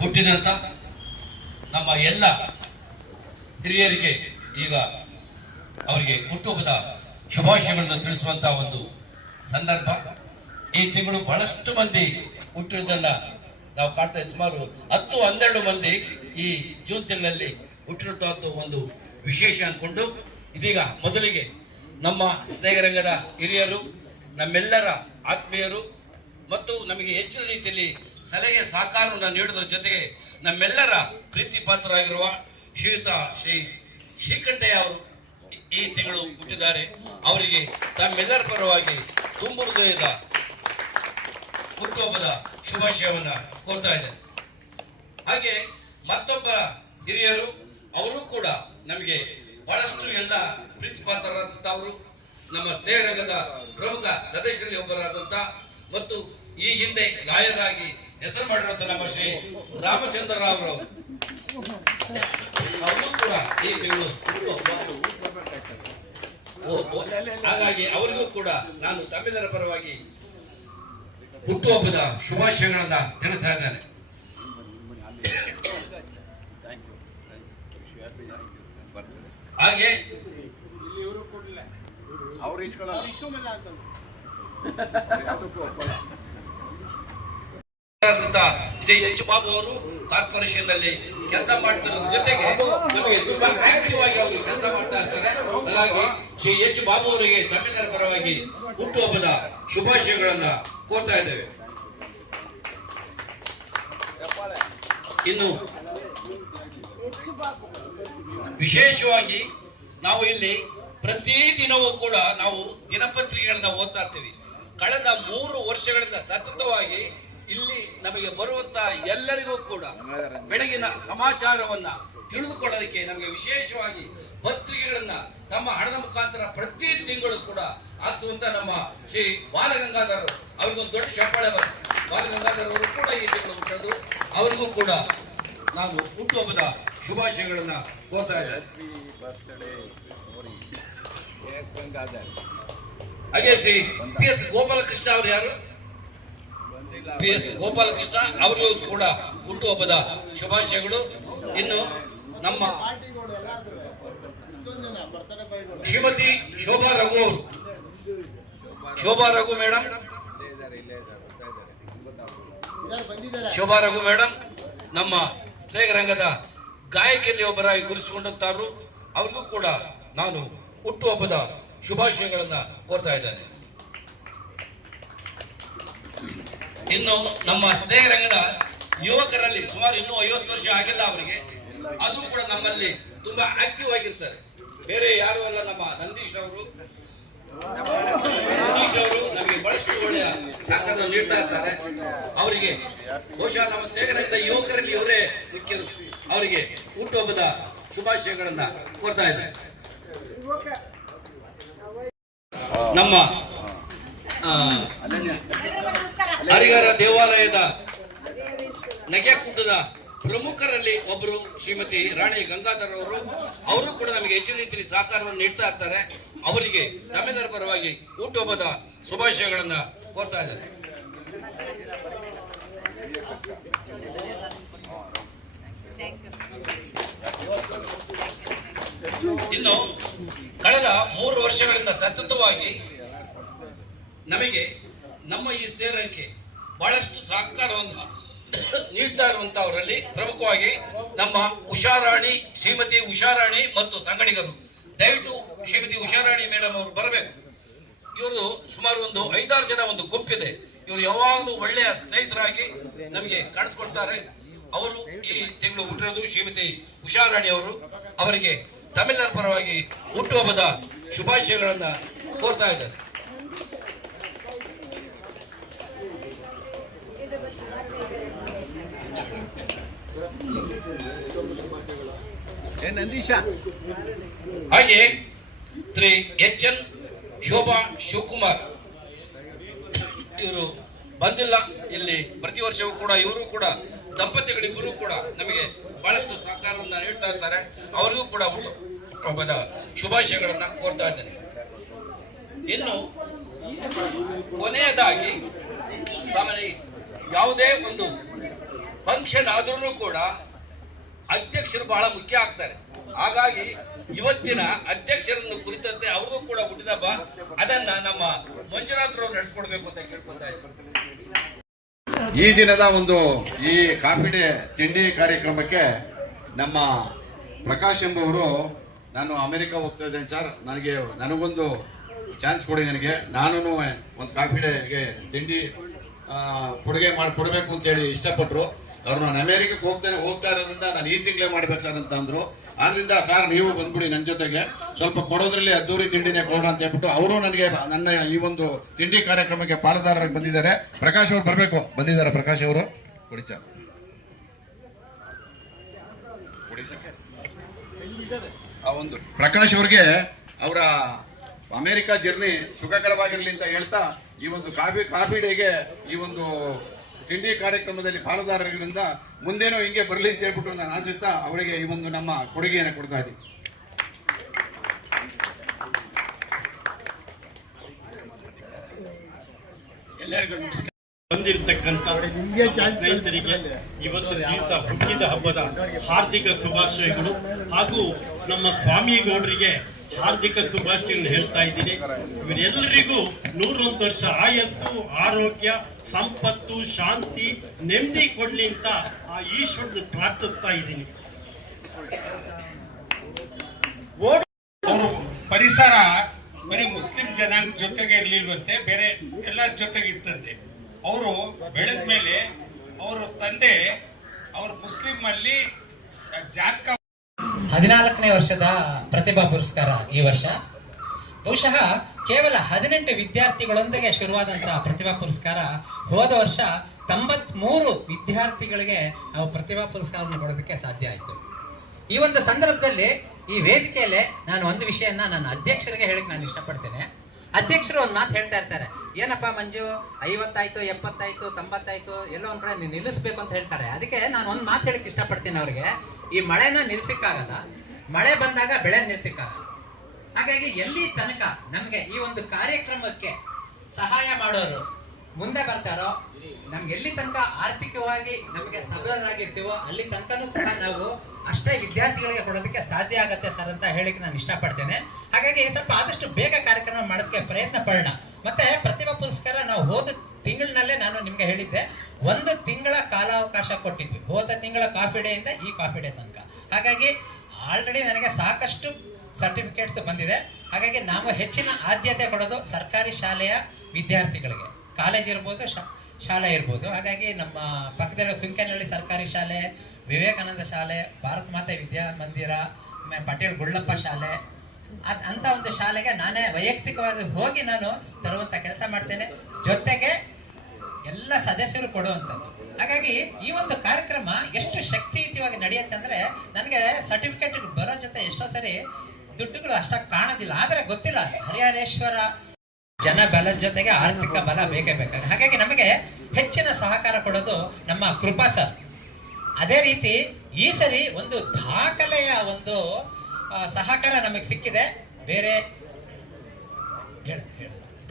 ಹುಟ್ಟಿದಂತ ನಮ್ಮ ಎಲ್ಲ ಹಿರಿಯರಿಗೆ ಈಗ ಅವರಿಗೆ ಹುಟ್ಟುಹಬ್ಬದ ಶುಭಾಶಯಗಳನ್ನು ತಿಳಿಸುವಂತಹ ಒಂದು ಸಂದರ್ಭ. ಈ ತಿಂಗಳು ಬಹಳಷ್ಟು ಮಂದಿ ಹುಟ್ಟಿರುವುದನ್ನ ನಾವು ಕಾಣ್ತಾ ಸುಮಾರು 10-12 ಮಂದಿ ಈ ಜೂನ್ ತಿಂಗಳಲ್ಲಿ ಹುಟ್ಟಿರುವಂತಹ ಒಂದು ವಿಶೇಷ ಅಂದ್ಕೊಂಡು ಇದೀಗ ಮೊದಲಿಗೆ ನಮ್ಮ ಸ್ನೇಹರಂಗದ ಹಿರಿಯರು, ನಮ್ಮೆಲ್ಲರ ಆತ್ಮೀಯರು ಮತ್ತು ನಮಗೆ ಹೆಚ್ಚಿನ ರೀತಿಯಲ್ಲಿ ಸಲಹೆ ಸಹಕಾರವನ್ನು ನೀಡುವುದರ ಜೊತೆಗೆ ನಮ್ಮೆಲ್ಲರ ಪ್ರೀತಿ ಪಾತ್ರರಾಗಿರುವ ಶ್ರೀಯುತ ಶ್ರೀ ಶ್ರೀಕಂಠಯ್ಯ ಅವರು ಈ ತಿಂಗಳು ಹುಟ್ಟಿದ್ದಾರೆ. ಅವರಿಗೆ ತಮ್ಮೆಲ್ಲರ ಪರವಾಗಿ ತುಂಬ ಹೃದಯದ ಹುಟ್ಟುಹಬ್ಬದ ಶುಭಾಶಯವನ್ನ ಕೋರ್ತಾ ಇದ್ದಾರೆ. ಹಾಗೆ ಮತ್ತೊಬ್ಬ ಹಿರಿಯರು ಅವರು ಕೂಡ ನಮಗೆ ಬಹಳಷ್ಟು ಎಲ್ಲ ಪ್ರೀತಿ ಪಾತ್ರರಾದಂಥವರು, ನಮ್ಮ ಸ್ನೇಹರಂಗದ ಪ್ರಮುಖ ಸದಸ್ಯರಲ್ಲಿ ಒಬ್ಬರಾದಂಥ ಮತ್ತು ಈ ಹಿಂದೆ ಲಾಯರ್ ಆಗಿ ಹೆಸರು ಮಾಡಿರುವಂತ ನಮ್ಮ ಶ್ರೀ ರಾಮಚಂದ್ರ ರಾವ್ ಅವರು ಕೂಡ ಈ ತಿಂಗಳು ಹಾಗಾಗಿ ಅವರಿಗೂ ಕೂಡ ನಾನು ತಮ್ಮೆಲ್ಲರ ಪರವಾಗಿ ಹುಟ್ಟುಹಬ್ಬದ ಶುಭಾಶಯಗಳನ್ನ ತಿಳಿಸ್ತಾ ಇದ್ದೇನೆ. ಹಾಗೆ ಶ್ರೀ ಎಚ್ ಬಾಬು ಅವರು ಕಾರ್ಪೊರೇಷನ್ ನಲ್ಲಿ ಕೆಲಸ ಮಾಡ್ತಿರೋದ್ರ ಜೊತೆಗೆ ನಮಗೆ ತುಂಬಾ ಆಕ್ಟಿವ್ ಆಗಿ ಅವರು ಕೆಲಸ ಮಾಡ್ತಾ ಇರ್ತಾರೆ. ಹಾಗಾಗಿ ಶ್ರೀ ಎಚ್ ಬಾಬು ಅವರಿಗೆ ತಮಿಳರ ಪರವಾಗಿ ಹುಟ್ಟುಹಬ್ಬದ ಶುಭಾಶಯಗಳನ್ನ ಕೋರ್ತಾ ಇದ್ದೇವೆ. ಇನ್ನು ವಿಶೇಷವಾಗಿ ನಾವು ಇಲ್ಲಿ ಪ್ರತಿದಿನವೂ ಕೂಡ ನಾವು ದಿನಪತ್ರಿಕೆಗಳನ್ನ ಓದ್ತಾ ಇರ್ತೀವಿ. ಕಳೆದ 3 ವರ್ಷಗಳಿಂದ ಸತತವಾಗಿ ಇಲ್ಲಿ ನಮಗೆ ಬರುವಂತ ಎಲ್ಲರಿಗೂ ಕೂಡ ಬೆಳಗಿನ ಸಮಾಚಾರವನ್ನ ತಿಳಿದುಕೊಳ್ಳೋದಕ್ಕೆ ನಮಗೆ ವಿಶೇಷವಾಗಿ ಪತ್ರಿಕೆಗಳನ್ನ ತಮ್ಮ ಹಣದ ಮುಖಾಂತರ ಪ್ರತಿ ತಿಂಗಳು ಕೂಡ ಹಾಕಿಸುವಂತ ನಮ್ಮ ಶ್ರೀ ಬಾಲಗಂಗಾಧರ್ ಅವ್ರಿಗೊಂದು ದೊಡ್ಡ ಚಪ್ಪಾಳೆ ಬರುತ್ತೆ. ಬಾಲಗಂಗಾಧರ್ ಅವರು ಕೂಡ ಈ ತಿಂಗಳು ಹುಟ್ಟೋದು, ಅವ್ರಿಗೂ ಕೂಡ ನಾನು ಹುಟ್ಟುಹಬ್ಬದ ಶುಭಾಶಯಗಳನ್ನ ಕೋರ್ತಾ ಇದ್ದಾರೆ. ಹಾಗೆ ಶ್ರೀ ಪಿ ಎಸ್ ಗೋಪಾಲಕೃಷ್ಣ ಅವರು ಯಾರು ಪಿ ಎಸ್ ಗೋಪಾಲಕೃಷ್ಣ ಅವರಿಗೂ ಕೂಡ ಹುಟ್ಟುಹಬ್ಬದ ಶುಭಾಶಯಗಳು. ಇನ್ನು ನಮ್ಮ ಶ್ರೀಮತಿ ಶೋಭಾ ರಘು ಅವರು, ಶೋಭಾ ರಘು ಮೇಡಮ್, ಶೋಭಾ ರಘು ಮೇಡಮ್ ನಮ್ಮ ಸ್ನೇಹರಂಗದ ಗಾಯಕಿಯಲ್ಲಿ ಒಬ್ಬರಾಗಿ ಗುರುತಿಸಿಕೊಂಡಂತಾರು, ಅವ್ರಿಗೂ ಕೂಡ ನಾನು ಹುಟ್ಟುಹಬ್ಬದ ಶುಭಾಶಯಗಳನ್ನ ಕೋರ್ತಾ ಇದ್ದೇನೆ. ಇನ್ನು ನಮ್ಮ ಸ್ನೇಹರಂಗದ ಯುವಕರಲ್ಲಿ ಸುಮಾರು ಇನ್ನೂ 50 ವರ್ಷ ಆಗಿಲ್ಲ ಅವರಿಗೆ, ಅದು ಕೂಡ ನಮ್ಮಲ್ಲಿ ತುಂಬಾ ಆಕ್ಟಿವ್ ಆಗಿರ್ತಾರೆ. ಬೇರೆ ಯಾರು ಅಲ್ಲ, ನಮ್ಮ ನಂದೀಶ್ ಅವರು ನಮಗೆ ಬಹಳಷ್ಟು ಒಳ್ಳೆಯ ಸಹಕಾರ ನೀಡ್ತಾ ಇರ್ತಾರೆ. ಅವರಿಗೆ ಬಹುಶಃ ನಮ್ಮ ಸ್ನೇಹರಂಗದ ಯುವಕರಲ್ಲಿ ಇವರೇ ಮುಖ್ಯರು. ಅವರಿಗೆ ಹುಟ್ಟುಹಬ್ಬದ ಶುಭಾಶಯಗಳನ್ನ ಕೋರ್ತಾ ಇದ್ದಾರೆ. ನಮ್ಮ ಹರಿಹರ ದೇವಾಲಯದ ನಗೆಕುಂಡದ ಪ್ರಮುಖರಲ್ಲಿ ಒಬ್ಬರು ಶ್ರೀಮತಿ ರಾಣಿ ಗಂಗಾಧರ್ ಅವರು ಕೂಡ ನಮಗೆ ಹೆಚ್ಚಿನ ರೀತಿಯಲ್ಲಿ ಸಹಕಾರವನ್ನು ನೀಡ್ತಾ ಇರ್ತಾರೆ. ಅವರಿಗೆ ತಮ್ಮೆಲ್ಲರ ಪರವಾಗಿ ಹುಟ್ಟುಹಬ್ಬದ ಶುಭಾಶಯಗಳನ್ನ ಕೋರ್ತಾ ಇದ್ದಾರೆ. ಇನ್ನು ಕಳೆದ 3 ವರ್ಷಗಳಿಂದ ಸತತವಾಗಿ ನಮಗೆ ನಮ್ಮ ಈ ಸ್ನೇಹಕ್ಕೆ ಬಹಳಷ್ಟು ಸಹಕಾರವನ್ನು ನೀಡ್ತಾ ಇರುವಂತಹವರಲ್ಲಿ ಪ್ರಮುಖವಾಗಿ ನಮ್ಮ ಉಷಾರಾಣಿ, ಶ್ರೀಮತಿ ಉಷಾರಾಣಿ ಮತ್ತು ಸಂಗಡಿಗರು. ದಯವಿಟ್ಟು ಶ್ರೀಮತಿ ಉಷಾರಾಣಿ ಮೇಡಮ್ ಅವರು ಬರಬೇಕು. ಇವರು ಸುಮಾರು ಒಂದು 5-6 ಜನ ಒಂದು ಗುಂಪಿದೆ. ಇವರು ಯಾವಾಗಲೂ ಒಳ್ಳೆಯ ಸ್ನೇಹಿತರಾಗಿ ನಮಗೆ ಕಾಣಿಸ್ಕೊಳ್ತಾರೆ. ಅವರು ಈ ತಿಂಗಳು ಹುಟ್ಟಿರೋದು ಶ್ರೀಮತಿ ಉಷಾರಾಣಿ ಅವರು. ಅವರಿಗೆ ತಮಿಳರ ಪರವಾಗಿ ಹುಟ್ಟುಹಬ್ಬದ ಶುಭಾಶಯಗಳನ್ನ ಕೋರ್ತಾ ಇದ್ದಾರೆ. ಹಾಗೆ ಶ್ರೀ ಎಚ್ ಎನ್ ಶೋಭಾ ಶಿವಕುಮಾರ್ ಇವರು ಬಂದಿಲ್ಲ ಇಲ್ಲಿ. ಪ್ರತಿ ವರ್ಷವೂ ಕೂಡ ಇವರು ಕೂಡ ದಂಪತಿಗಳಿಬ್ಬರು ಕೂಡ ನಮಗೆ ಬಹಳಷ್ಟು ಸಹಕಾರವನ್ನು ನೀಡ್ತಾ ಇರ್ತಾರೆ. ಅವರಿಗೂ ಕೂಡ ಹುಟ್ಟುಹಬ್ಬದ ಶುಭಾಶಯಗಳನ್ನ ಕೋರ್ತಾ ಇದ್ದೇನೆ. ಇನ್ನು ಕೊನೆಯದಾಗಿ ಸಾಮಾನ್ಯ ಯಾವುದೇ ಒಂದು ಫಂಕ್ಷನ್ ಆದ್ರೂ ಕೂಡ ಅಧ್ಯಕ್ಷರು ಬಹಳ ಮುಖ್ಯ ಆಗ್ತಾರೆ. ಹಾಗಾಗಿ ಇವತ್ತಿನ ಅಧ್ಯಕ್ಷರನ್ನು ಕುರಿತಂತೆ ಅವ್ರಿಗೂ ಕೂಡ ಹುಟ್ಟಿದಬ್ಬ, ಅದನ್ನ ನಮ್ಮ ಮಂಜುನಾಥ್ರವ್ರು ನಡೆಸ್ಕೊಡ್ಬೇಕು ಅಂತ ಕೇಳ್ಕೊತಾ ಇದ್ದಾರೆ. ಈ ದಿನದ ಈ ಕಾಫಿ ಡೇ ತಿಂಡಿ ಕಾರ್ಯಕ್ರಮಕ್ಕೆ ನಮ್ಮ ಪ್ರಕಾಶ್ ಎಂಬುವರು, ನಾನು ಅಮೆರಿಕ ಹೋಗ್ತಾ ಇದ್ದೇನೆ ಸರ್, ನನಗೊಂದು ಚಾನ್ಸ್ ಕೊಡಿ, ನಾನು ಒಂದು ಕಾಫಿ ಡೇಗೆ ತಿಂಡಿ ಕೊಡುಗೆ ಮಾಡಿಕೊಡ್ಬೇಕು ಅಂತೇಳಿ ಇಷ್ಟಪಟ್ಟರು. ಅವ್ರು ನಾನು ಅಮೆರಿಕಕ್ಕೆ ಹೋಗ್ತಾ ಇರೋದ್ರಿಂದ ನಾನು ಈ ತಿಂಗಳೇ ಮಾಡ್ಬೇಕು ಸರ್ ಅಂತ ಅಂದ್ರು. ಆದ್ರಿಂದ ಸರ್ ನೀವು ಬಂದ್ಬಿಡಿ ನನ್ನ ಜೊತೆಗೆ, ಸ್ವಲ್ಪ ಕೊಡೋದ್ರಲ್ಲಿ ಅದ್ದೂರಿ ತಿಂಡಿನೇ ಕೊಡೋಣ ಅಂತ ಹೇಳ್ಬಿಟ್ಟು ಅವರು ನನಗೆ ನನ್ನ ಈ ಒಂದು ತಿಂಡಿ ಕಾರ್ಯಕ್ರಮಕ್ಕೆ ಪಾಲುದಾರರಾಗಿ ಬಂದಿದ್ದಾರೆ. ಪ್ರಕಾಶ್ ಅವರು ಬರಬೇಕು, ಬಂದಿದ್ದಾರೆ ಪ್ರಕಾಶ್ ಅವರು. ಕೊಡಿ ಸರ್. ಪ್ರಕಾಶ್ ಅವ್ರಿಗೆ ಅವರ ಅಮೆರಿಕ ಜರ್ನಿ ಸುಖಕರವಾಗಿರಲಿ ಅಂತ ಹೇಳ್ತಾ ಈ ಒಂದು ಕಾಫಿ ಡೇಗೆ ಈ ಒಂದು ತಿಂಡಿ ಕಾರ್ಯಕ್ರಮದಲ್ಲಿ ಪಾಲುದಾರರಿಂದ ಮುಂದೇನೋ ಹಿಂಗೆ ಬರಲಿ ಅಂತ ಹೇಳ್ಬಿಟ್ಟು ನಾನು ಆಶಿಸ್ತಾ ಅವರಿಗೆ ಈ ಒಂದು ನಮ್ಮ ಕೊಡುಗೆಯನ್ನು ಕೊಡ್ತಾ ಇದ್ದೀವಿ. ಎಲ್ಲರಿಗೂ ನಮಸ್ಕಾರ. ಬಂದಿರತಕ್ಕಂತ ಸ್ನೇಹಿತರಿಗೆ ಇವತ್ತು ದಿವಸ ಹುಟ್ಟಿದ ಹಬ್ಬದ ಹಾರ್ದಿಕ ಶುಭಾಶಯಗಳು ಹಾಗೂ ನಮ್ಮ ಸ್ವಾಮಿಗೌಡರಿಗೆ ಹಾರ್ದಿಕ ಶುಭಾಶಯಗಳನ್ನು ಹೇಳ್ತಾ ಇದ್ದೀನಿ. ಇವರೆಲ್ಲರಿಗೂ 101 ವರ್ಷ ಆಯಸ್ಸು, ಆರೋಗ್ಯ, ಸಂಪತ್ತು, ಶಾಂತಿ, ನೆಮ್ಮದಿ ಕೊಡ್ಲಿ ಅಂತ ಆ ಈಶ್ವರನ ಪ್ರಾರ್ಥಿಸ್ತಾ ಇದ್ದೀನಿ. ಅವರು ಪರಿಸರ ಬರೀ ಮುಸ್ಲಿಂ ಜನಾಂಗ ಜೊತೆಗೆ ಇರ್ಲಿಲ್ವಂತೆ, ಬೇರೆ ಎಲ್ಲರ ಜೊತೆಗೆ ಇತ್ತಂತೆ. ಅವರು ಬೆಳೆದ ಮೇಲೆ ಅವರ ತಂದೆ ಅವರು ಮುಸ್ಲಿಂ ಅಲ್ಲಿ ಜಾತಕ 14ನೇ ವರ್ಷದ ಪ್ರತಿಭಾ ಪುರಸ್ಕಾರ ಈ ವರ್ಷ. ಬಹುಶಃ ಕೇವಲ 18 ವಿದ್ಯಾರ್ಥಿಗಳೊಂದಿಗೆ ಶುರುವಾದಂತಹ ಪ್ರತಿಭಾ ಪುರಸ್ಕಾರ ಹೋದ ವರ್ಷ 93 ವಿದ್ಯಾರ್ಥಿಗಳಿಗೆ ನಾವು ಪ್ರತಿಭಾ ಪುರಸ್ಕಾರವನ್ನು ಕೊಡೋದಕ್ಕೆ ಸಾಧ್ಯ ಆಯಿತು. ಈ ಒಂದು ಸಂದರ್ಭದಲ್ಲಿ ಈ ವೇದಿಕೆಯಲ್ಲೇ ನಾನು ಒಂದು ವಿಷಯನ ನನ್ನ ಅಧ್ಯಕ್ಷರಿಗೆ ಹೇಳಕ್ಕೆ ನಾನು ಇಷ್ಟಪಡ್ತೇನೆ. ಅಧ್ಯಕ್ಷರು ಒಂದು ಮಾತು ಹೇಳ್ತಾ ಇರ್ತಾರೆ, ಏನಪ್ಪಾ ಮಂಜು 50 ಆಯ್ತು, 70 ಆಯ್ತು, 90 ಆಯ್ತು, ಎಲ್ಲೋ ಒಂದ್ ಕಡೆ ನೀವು ನಿಲ್ಲಿಸ್ಬೇಕು ಅಂತ ಹೇಳ್ತಾರೆ. ಅದಕ್ಕೆ ನಾನು ಒಂದು ಮಾತು ಹೇಳಕ್ ಇಷ್ಟಪಡ್ತೀನಿ ಅವ್ರಿಗೆ. ಈ ಮಳೆನ ನಿಲ್ಸಿಕ್ಕಾಗಲ್ಲ, ಮಳೆ ಬಂದಾಗ ಬೆಳೆ ನಿಲ್ಸಿಕ್ಕಾಗಲ್ಲ. ಹಾಗಾಗಿ ಎಲ್ಲಿ ತನಕ ನಮಗೆ ಈ ಒಂದು ಕಾರ್ಯಕ್ರಮಕ್ಕೆ ಸಹಾಯ ಮಾಡೋರು ಮುಂದೆ ಬರ್ತಾರೋ, ನಮ್ಗೆ ಎಲ್ಲಿ ತನಕ ಆರ್ಥಿಕವಾಗಿ ನಮಗೆ ಸಬಲರಾಗಿರ್ತೀವೋ ಅಲ್ಲಿ ತನಕನೂ ಸಹ ನಾವು ಅಷ್ಟೇ ವಿದ್ಯಾರ್ಥಿಗಳಿಗೆ ಕೊಡೋದಕ್ಕೆ ಸಾಧ್ಯ ಆಗತ್ತೆ ಸರ್ ಅಂತ ಹೇಳಿಕ್ಕೆ ನಾನು ಇಷ್ಟಪಡ್ತೇನೆ. ಹಾಗಾಗಿ ಸ್ವಲ್ಪ ಆದಷ್ಟು ಬೇಗ ಕಾರ್ಯಕ್ರಮ ಮಾಡೋದಕ್ಕೆ ಪ್ರಯತ್ನ ಪಡೋಣ. ಮತ್ತೆ ಪ್ರತಿಭಾ ಪುರಸ್ಕಾರ ನಾವು ಹೋದ ತಿಂಗಳಿನಲ್ಲೇ ನಾನು ನಿಮ್ಗೆ ಹೇಳಿದ್ದೆ, 1 ತಿಂಗಳ ಕಾಲಾವಕಾಶ ಕೊಟ್ಟಿದ್ವಿ, ಹೋದ ತಿಂಗಳ ಕಾಫಿ ಡೇ ಇಂದ ಈ ಕಾಫಿ ಡೇ ತನಕ. ಹಾಗಾಗಿ ಆಲ್ರೆಡಿ ನನಗೆ ಸಾಕಷ್ಟು ಸರ್ಟಿಫಿಕೇಟ್ಸ್ ಬಂದಿದೆ. ಹಾಗಾಗಿ ನಾವು ಹೆಚ್ಚಿನ ಆದ್ಯತೆ ಕೊಡೋದು ಸರ್ಕಾರಿ ಶಾಲೆಯ ವಿದ್ಯಾರ್ಥಿಗಳಿಗೆ, ಕಾಲೇಜ್ ಇರ್ಬೋದು, ಶಾಲೆ ಇರ್ಬೋದು. ಹಾಗಾಗಿ ನಮ್ಮ ಪಕ್ಕದಲ್ಲಿರೋ ಸುಂಕನಹಳ್ಳಿ ಸರ್ಕಾರಿ ಶಾಲೆ, ವಿವೇಕಾನಂದ ಶಾಲೆ, ಭಾರತ ಮಾತೆ ವಿದ್ಯಾಮಂದಿರ, ಪಟೇಲ್ ಗುಳ್ಳಪ್ಪ ಶಾಲೆ, ಅಂತ ಒಂದು ಶಾಲೆಗೆ ನಾನೇ ವೈಯಕ್ತಿಕವಾಗಿ ಹೋಗಿ ನಾನು ತರುವಂತ ಕೆಲಸ ಮಾಡ್ತೇನೆ, ಜೊತೆಗೆ ಎಲ್ಲ ಸದಸ್ಯರು ಕೊಡುವಂಥದ್ದು. ಹಾಗಾಗಿ ಈ ಒಂದು ಕಾರ್ಯಕ್ರಮ ಎಷ್ಟು ಶಕ್ತಿಯುತವಾಗಿ ನಡೆಯುತ್ತೆ ಅಂದ್ರೆ, ನನಗೆ ಸರ್ಟಿಫಿಕೇಟ್ ಬರೋ ಜೊತೆ ಎಷ್ಟೋ ಸರಿ ದುಡ್ಡುಗಳು ಅಷ್ಟಾಗಿ ಕಾಣೋದಿಲ್ಲ. ಆದರೆ ಗೊತ್ತಿಲ್ಲ, ಹರಿಹರೇಶ್ವರ ಜನ ಬಲದ ಜೊತೆಗೆ ಆರ್ಥಿಕ ಬಲ ಬೇಕೇ ಬೇಕಾಗುತ್ತೆ. ಹಾಗಾಗಿ ನಮಗೆ ಹೆಚ್ಚಿನ ಸಹಕಾರ ಕೊಡೋದು ನಮ್ಮ ಕೃಪಾ ಸರ್. ಅದೇ ರೀತಿ ಈ ಸರಿ ಒಂದು ದಾಖಲೆಯ ಒಂದು ಸಹಕಾರ ನಮಗೆ ಸಿಕ್ಕಿದೆ. ಬೇರೆ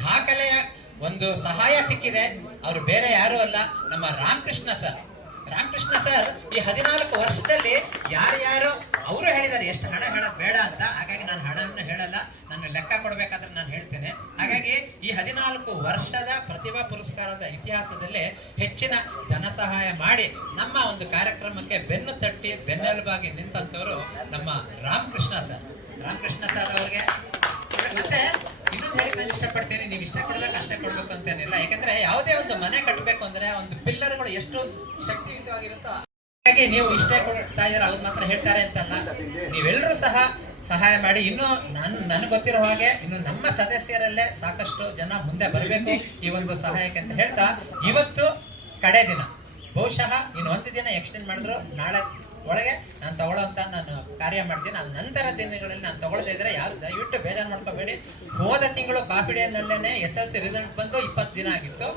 ದಾಖಲೆಯ ಒಂದು ಸಹಾಯ ಸಿಕ್ಕಿದೆ. ಅವರು ಬೇರೆ ಯಾರು ಅಲ್ಲ, ನಮ್ಮ ರಾಮಕೃಷ್ಣ ಸರ್. ರಾಮಕೃಷ್ಣ ಸರ್ ಈ 14 ವರ್ಷದಲ್ಲಿ ಯಾರ್ಯಾರು ಅವರು ಹೇಳಿದ್ದಾರೆ ಎಷ್ಟು ಹಣ ಹೇಳೋದು ಬೇಡ ಅಂತ. ಹಾಗಾಗಿ ನಾನು ಹಣವನ್ನು ಹೇಳಲ್ಲ, ನಾನು ಲೆಕ್ಕ ಕೊಡಬೇಕಾದ್ರೆ ನಾನು ಹೇಳ್ತೇನೆ. ಹಾಗಾಗಿ ಈ 14 ವರ್ಷದ ಪ್ರತಿಭಾ ಪುರಸ್ಕಾರದ ಇತಿಹಾಸದಲ್ಲಿ ಹೆಚ್ಚಿನ ಧನ ಸಹಾಯ ಮಾಡಿ ನಮ್ಮ ಒಂದು ಕಾರ್ಯಕ್ರಮಕ್ಕೆ ಬೆನ್ನು ತಟ್ಟಿ ಬೆನ್ನೆಲುಬಾಗಿ ನಿಂತಂತವರು ನಮ್ಮ ರಾಮಕೃಷ್ಣ ಸರ್. ರಾಮಕೃಷ್ಣ ಸರ್ ಅವ್ರಿಗೆ ಮತ್ತೆ ಇನ್ನೊಂದು ಹೇಳಿ ನಾನು ಇಷ್ಟಪಡ್ತೀನಿ, ನೀವು ಇಷ್ಟ ಕೊಡ್ಬೇಕು ಅಷ್ಟೇ ಕೊಡ್ಬೇಕು ಅಂತೇನಿಲ್ಲ. ಯಾಕಂದ್ರೆ ಯಾವುದೇ ಒಂದು ಮನೆ ಕಟ್ಟಬೇಕು ಅಂದ್ರೆ ಒಂದು ಪಿಲ್ಲರ್ಗಳು ಎಷ್ಟು ಶಕ್ತಿಯುತವಾಗಿರುತ್ತೋ, ಹಾಗಾಗಿ ನೀವು ಇಷ್ಟೇ ಕೊಡ್ತಾ ಇದ್ದೀರಾ ಅವ್ರು ಮಾತ್ರ ಹೇಳ್ತಾರೆ ಅಂತಲ್ಲ, ನೀವೆಲ್ಲರೂ ಸಹ ಸಹಾಯ ಮಾಡಿ. ಇನ್ನು ನನಗೆ ಗೊತ್ತಿರೋ ಹಾಗೆ ಇನ್ನು ನಮ್ಮ ಸದಸ್ಯರಲ್ಲೇ ಸಾಕಷ್ಟು ಜನ ಮುಂದೆ ಬರಬೇಕು ಈ ಒಂದು ಸಹಾಯಕ್ಕೆ ಅಂತ ಹೇಳ್ತಾ, ಇವತ್ತು ಕಡೆ ದಿನ, ಬಹುಶಃ ಇನ್ನು ಒಂದು ದಿನ ಎಕ್ಸ್ಟೆಂಡ್ ಮಾಡಿದ್ರು ನಾಳೆ ಒಳಗೆ ನಾನು ತಗೊಳ್ಳೋಂತ ನಾನು ಕಾರ್ಯ ಮಾಡ್ತೀನಿ. ಅದು ನಂತರ ದಿನಗಳಲ್ಲಿ ನಾನು ತಗೊಳ್ಳದೇ ಇದ್ರೆ ಯಾರು ದಯವಿಟ್ಟು ಬೇಜಾರು ಮಾಡ್ಕೋಬೇಡಿ. ಹೋದ ತಿಂಗಳು ಕಾಫಿ ಡೇನಲ್ಲೇನೆ SLC ರಿಸಲ್ಟ್ ಬಂದು 20 ದಿನ ಆಗಿತ್ತು.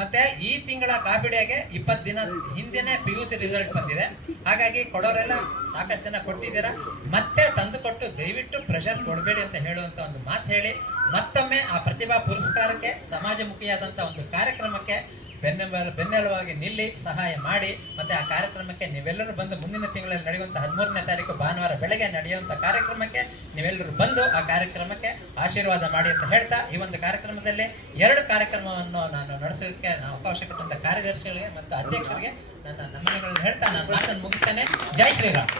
ಮತ್ತೆ ಈ ತಿಂಗಳ ಕಾಫಿ ಡೇಗೆ 20 ದಿನ ಹಿಂದೆನೆ PUC ರಿಸಲ್ಟ್ ಬಂದಿದೆ. ಹಾಗಾಗಿ ಕೊಡೋರೆಲ್ಲ ಸಾಕಷ್ಟು ಜನ ಕೊಟ್ಟಿದ್ದೀರಾ. ಮತ್ತೆ ತಂದು ಕೊಟ್ಟು ದಯವಿಟ್ಟು ಪ್ರೆಷರ್ ಕೊಡಬೇಡಿ ಅಂತ ಹೇಳುವಂತ ಒಂದು ಮಾತು ಹೇಳಿ, ಮತ್ತೊಮ್ಮೆ ಆ ಪ್ರತಿಭಾ ಪುರಸ್ಕಾರಕ್ಕೆ ಸಮಾಜಮುಖಿಯಾದಂಥ ಒಂದು ಕಾರ್ಯಕ್ರಮಕ್ಕೆ ಬೆನ್ನೆಲುವಾಗಿ ನಿಲ್ಲಿ ಸಹಾಯ ಮಾಡಿ. ಮತ್ತೆ ಆ ಕಾರ್ಯಕ್ರಮಕ್ಕೆ ನೀವೆಲ್ಲರೂ ಬಂದು ಮುಂದಿನ ತಿಂಗಳಲ್ಲಿ ನಡೆಯುವಂಥ 13ನೇ ತಾರೀಕು ಭಾನುವಾರ ಬೆಳಗ್ಗೆ ನಡೆಯುವಂಥ ಕಾರ್ಯಕ್ರಮಕ್ಕೆ ನೀವೆಲ್ಲರೂ ಬಂದು ಆ ಕಾರ್ಯಕ್ರಮಕ್ಕೆ ಆಶೀರ್ವಾದ ಮಾಡಿ ಅಂತ ಹೇಳ್ತಾ, ಈ ಒಂದು ಕಾರ್ಯಕ್ರಮದಲ್ಲಿ 2 ಕಾರ್ಯಕ್ರಮವನ್ನು ನಾನು ನಡೆಸೋದಕ್ಕೆ ಅವಕಾಶ ಕೊಟ್ಟಂತ ಕಾರ್ಯದರ್ಶಿಗಳಿಗೆ ಮತ್ತು ಅಧ್ಯಕ್ಷರಿಗೆ ನನ್ನ ನಮನಗಳನ್ನು ಹೇಳ್ತಾ ನಾನು ಮಾತನ್ನು ಮುಗಿಸ್ತೇನೆ. ಜೈ ಶ್ರೀರಾಮ್.